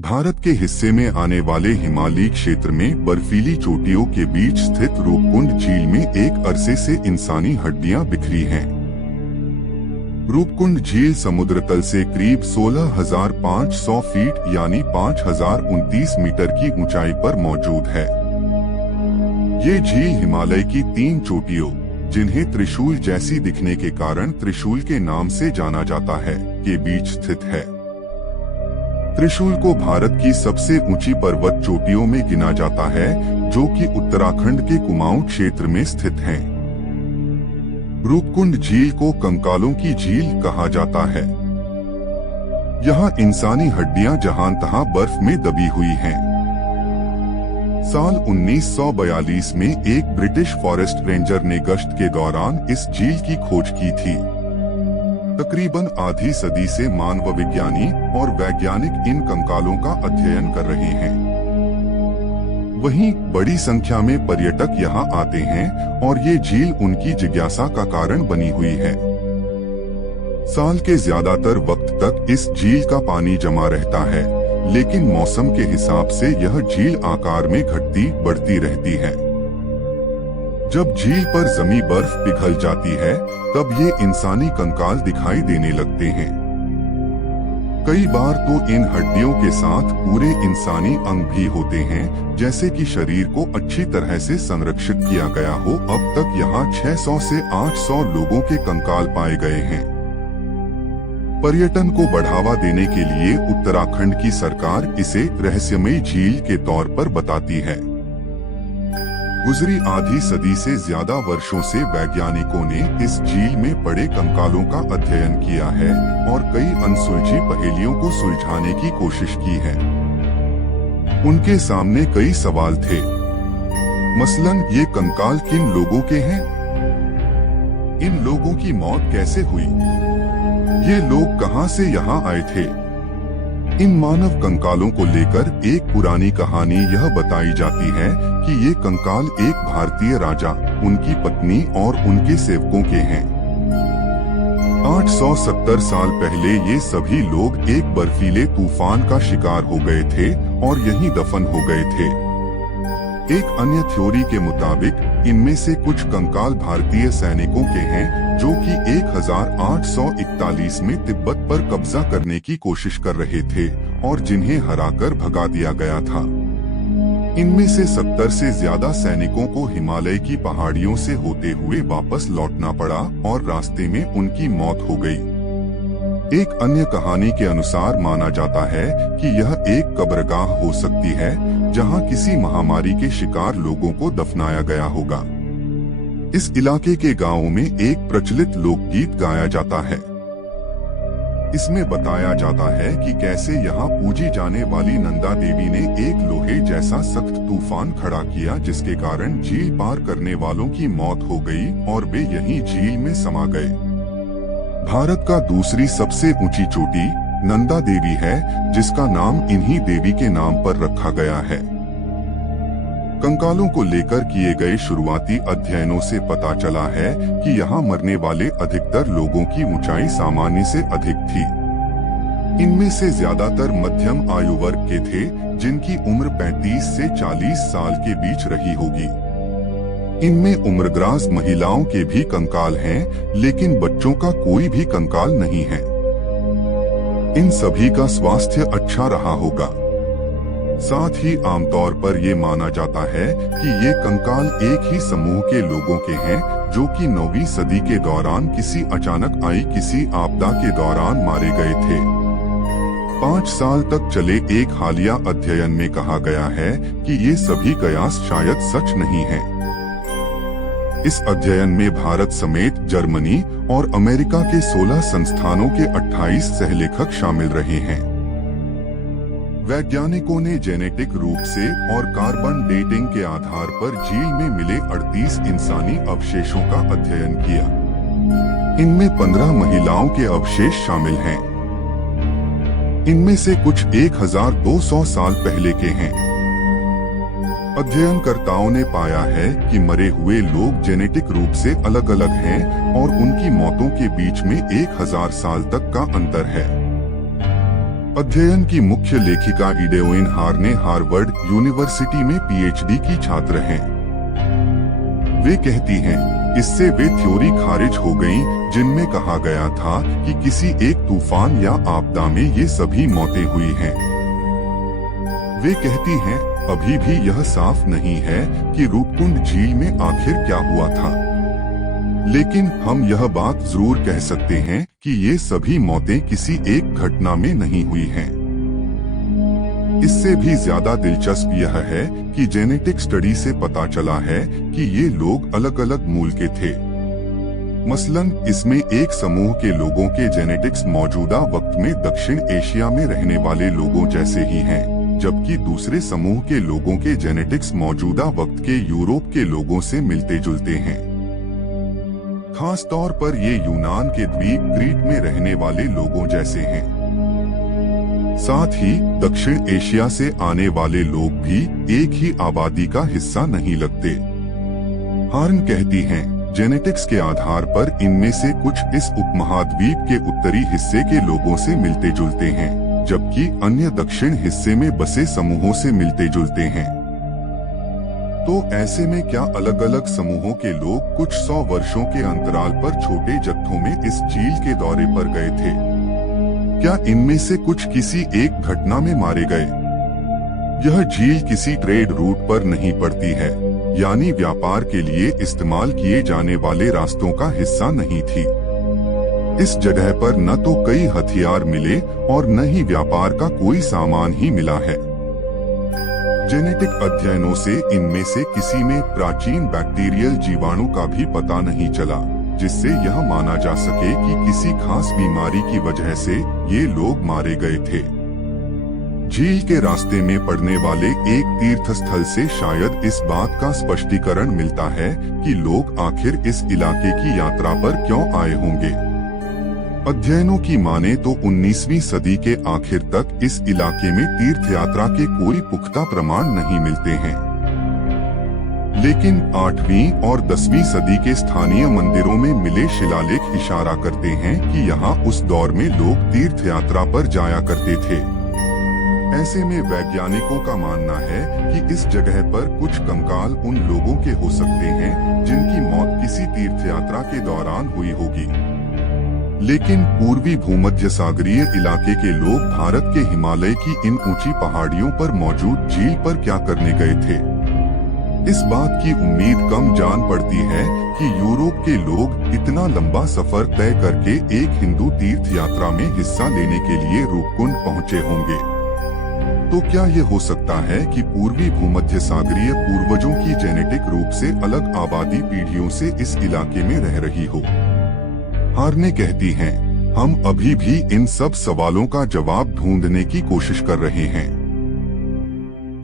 भारत के हिस्से में आने वाले हिमालयी क्षेत्र में बर्फीली चोटियों के बीच स्थित रूपकुंड झील में एक अरसे से इंसानी हड्डियां बिखरी हैं। रूपकुंड झील समुद्र तल से करीब 16,500 फीट यानी 5,029 मीटर की ऊंचाई पर मौजूद है। ये झील हिमालय की 3 चोटियों, जिन्हें त्रिशूल जैसी दिखने के कारण त्रिशूल के नाम से जाना जाता है, के बीच स्थित है। त्रिशूल को भारत की सबसे ऊंची पर्वत चोटियों में गिना जाता है, जो कि उत्तराखंड के कुमाऊं क्षेत्र में स्थित है। रूपकुंड झील को कंकालों की झील कहा जाता है। यहाँ इंसानी हड्डियां जहां-तहां बर्फ में दबी हुई हैं। साल 1942 में एक ब्रिटिश फॉरेस्ट रेंजर ने गश्त के दौरान इस झील की खोज की थी। तकरीबन आधी सदी से मानव विज्ञानी और वैज्ञानिक इन कंकालों का अध्ययन कर रहे हैं। वहीं बड़ी संख्या में पर्यटक यहां आते हैं और ये झील उनकी जिज्ञासा का कारण बनी हुई है। साल के ज्यादातर वक्त तक इस झील का पानी जमा रहता है, लेकिन मौसम के हिसाब से यह झील आकार में घटती बढ़ती रहती है। जब झील पर जमी बर्फ पिघल जाती है, तब ये इंसानी कंकाल दिखाई देने लगते हैं। कई बार तो इन हड्डियों के साथ पूरे इंसानी अंग भी होते हैं, जैसे कि शरीर को अच्छी तरह से संरक्षित किया गया हो। अब तक यहाँ 600 से 800 लोगों के कंकाल पाए गए हैं। पर्यटन को बढ़ावा देने के लिए उत्तराखंड की सरकार इसे रहस्यमयी झील के तौर पर बताती है। गुजरी आधी सदी से ज्यादा वर्षों से वैज्ञानिकों ने इस झील में पड़े कंकालों का अध्ययन किया है और कई अनसुलझी पहेलियों को सुलझाने की कोशिश की है। उनके सामने कई सवाल थे। मसलन, ये कंकाल किन लोगों के हैं? इन लोगों की मौत कैसे हुई? ये लोग कहां से यहां आए थे? इन मानव कंकालों को लेकर एक पुरानी कहानी यह बताई जाती है कि ये कंकाल एक भारतीय राजा, उनकी पत्नी और उनके सेवकों के हैं। 870 साल पहले ये सभी लोग एक बर्फीले तूफान का शिकार हो गए थे और यहीं दफन हो गए थे। एक अन्य थ्योरी के मुताबिक इनमें से कुछ कंकाल भारतीय सैनिकों के हैं, जो कि 1841 में तिब्बत पर कब्जा करने की कोशिश कर रहे थे और जिन्हें हराकर भगा दिया गया था। इनमें से 70 से ज्यादा सैनिकों को हिमालय की पहाड़ियों से होते हुए वापस लौटना पड़ा और रास्ते में उनकी मौत हो गई। एक अन्य कहानी के अनुसार माना जाता है कि यह एक कब्रगाह हो सकती है, जहां किसी महामारी के शिकार लोगों को दफनाया गया होगा। इस इलाके के गांवों में एक प्रचलित लोकगीत गाया जाता है। इसमें बताया जाता है कि कैसे यहाँ पूजी जाने वाली नंदा देवी ने एक लोहे जैसा सख्त तूफान खड़ा किया, जिसके कारण झील पार करने वालों की मौत हो गई और वे यहीं झील में समा गए। भारत का दूसरी सबसे ऊंची चोटी नंदा देवी है, जिसका नाम इन्हीं देवी के नाम पर रखा गया है। कंकालों को लेकर किए गए शुरुआती अध्ययनों से पता चला है कि यहाँ मरने वाले अधिकतर लोगों की ऊंचाई सामान्य से अधिक थी। इनमें से ज्यादातर मध्यम आयु वर्ग के थे, जिनकी उम्र 35 से 40 साल के बीच रही होगी। इनमें उम्रदराज महिलाओं के भी कंकाल हैं, लेकिन बच्चों का कोई भी कंकाल नहीं है। इन सभी का स्वास्थ्य अच्छा रहा होगा। साथ ही आमतौर पर ये माना जाता है कि ये कंकाल एक ही समूह के लोगों के हैं, जो कि 9वीं सदी के दौरान किसी अचानक आई किसी आपदा के दौरान मारे गए थे। 5 साल तक चले एक हालिया अध्ययन में कहा गया है कि ये सभी कयास शायद सच नहीं हैं। इस अध्ययन में भारत समेत जर्मनी और अमेरिका के 16 संस्थानों के 28 सहलेखक शामिल रहे हैं। वैज्ञानिकों ने जेनेटिक रूप से और कार्बन डेटिंग के आधार पर झील में मिले 38 इंसानी अवशेषों का अध्ययन किया। इनमें 15 महिलाओं के अवशेष शामिल हैं। इनमें से कुछ 1200 साल पहले के हैं। अध्ययनकर्ताओं ने पाया है कि मरे हुए लोग जेनेटिक रूप से अलग अलग हैं और उनकी मौतों के बीच में 1000 साल तक का अंतर है। अध्ययन की मुख्य लेखिका इडेओइन हार्ने हार्वर्ड यूनिवर्सिटी में पीएचडी की छात्र हैं। वे कहती हैं, इससे वे थ्योरी खारिज हो गईं, जिनमें कहा गया था कि किसी एक तूफान या आपदा में ये सभी मौतें हुई हैं। वे कहती हैं, अभी भी यह साफ नहीं है कि रूपकुंड झील में आखिर क्या हुआ था, लेकिन हम यह बात जरूर कह सकते हैं कि ये सभी मौतें किसी एक घटना में नहीं हुई हैं। इससे भी ज्यादा दिलचस्प यह है कि जेनेटिक स्टडी से पता चला है कि ये लोग अलग अलग मूल के थे। मसलन इसमें एक समूह के लोगों के जेनेटिक्स मौजूदा वक्त में दक्षिण एशिया में रहने वाले लोगों जैसे ही हैं, जबकि दूसरे समूह के लोगों के जेनेटिक्स मौजूदा वक्त के यूरोप के लोगों से मिलते जुलते हैं। खास तौर पर ये यूनान के द्वीप क्रीट में रहने वाले लोगों जैसे हैं। साथ ही दक्षिण एशिया से आने वाले लोग भी एक ही आबादी का हिस्सा नहीं लगते। हार्न कहती हैं, जेनेटिक्स के आधार पर इनमें से कुछ इस उपमहाद्वीप के उत्तरी हिस्से के लोगों से मिलते जुलते हैं, जबकि अन्य दक्षिण हिस्से में बसे समूहों से मिलते जुलते हैं। तो ऐसे में क्या अलग अलग समूहों के लोग कुछ 100 वर्षों के अंतराल पर छोटे जत्थों में इस झील के दौरे पर गए थे? क्या इनमें से कुछ किसी एक घटना में मारे गए? यह झील किसी ट्रेड रूट पर नहीं पड़ती है, यानी व्यापार के लिए इस्तेमाल किए जाने वाले रास्तों का हिस्सा नहीं थी। इस जगह पर न तो कई हथियार मिले और न ही व्यापार का कोई सामान ही मिला है। जेनेटिक अध्ययनों से इनमें से किसी में प्राचीन बैक्टीरियल जीवाणु का भी पता नहीं चला, जिससे यह माना जा सके कि किसी खास बीमारी की वजह से ये लोग मारे गए थे। झील के रास्ते में पड़ने वाले एक तीर्थ स्थल से शायद इस बात का स्पष्टीकरण मिलता है कि लोग आखिर इस इलाके की यात्रा पर क्यों आए होंगे। अध्ययनों की माने तो 19वीं सदी के आखिर तक इस इलाके में तीर्थ यात्रा के कोई पुख्ता प्रमाण नहीं मिलते हैं, लेकिन 8वीं और 10वीं सदी के स्थानीय मंदिरों में मिले शिलालेख इशारा करते हैं कि यहाँ उस दौर में लोग तीर्थ यात्रा पर जाया करते थे। ऐसे में वैज्ञानिकों का मानना है कि इस जगह पर कुछ कंकाल उन लोगों के हो सकते हैं जिनकी मौत किसी तीर्थ यात्रा के दौरान हुई होगी। लेकिन पूर्वी भूमध्य सागरीय इलाके के लोग भारत के हिमालय की इन ऊंची पहाड़ियों पर मौजूद झील पर क्या करने गए थे? इस बात की उम्मीद कम जान पड़ती है कि यूरोप के लोग इतना लंबा सफर तय करके एक हिंदू तीर्थ यात्रा में हिस्सा लेने के लिए रूपकुंड पहुंचे होंगे। तो क्या ये हो सकता है कि पूर्वी भूमध्य सागरीय पूर्वजों की जेनेटिक रूप से अलग आबादी पीढ़ियों से इस इलाके में रह रही हो? हार्ने कहती हैं, हम अभी भी इन सब सवालों का जवाब ढूंढने की कोशिश कर रहे हैं।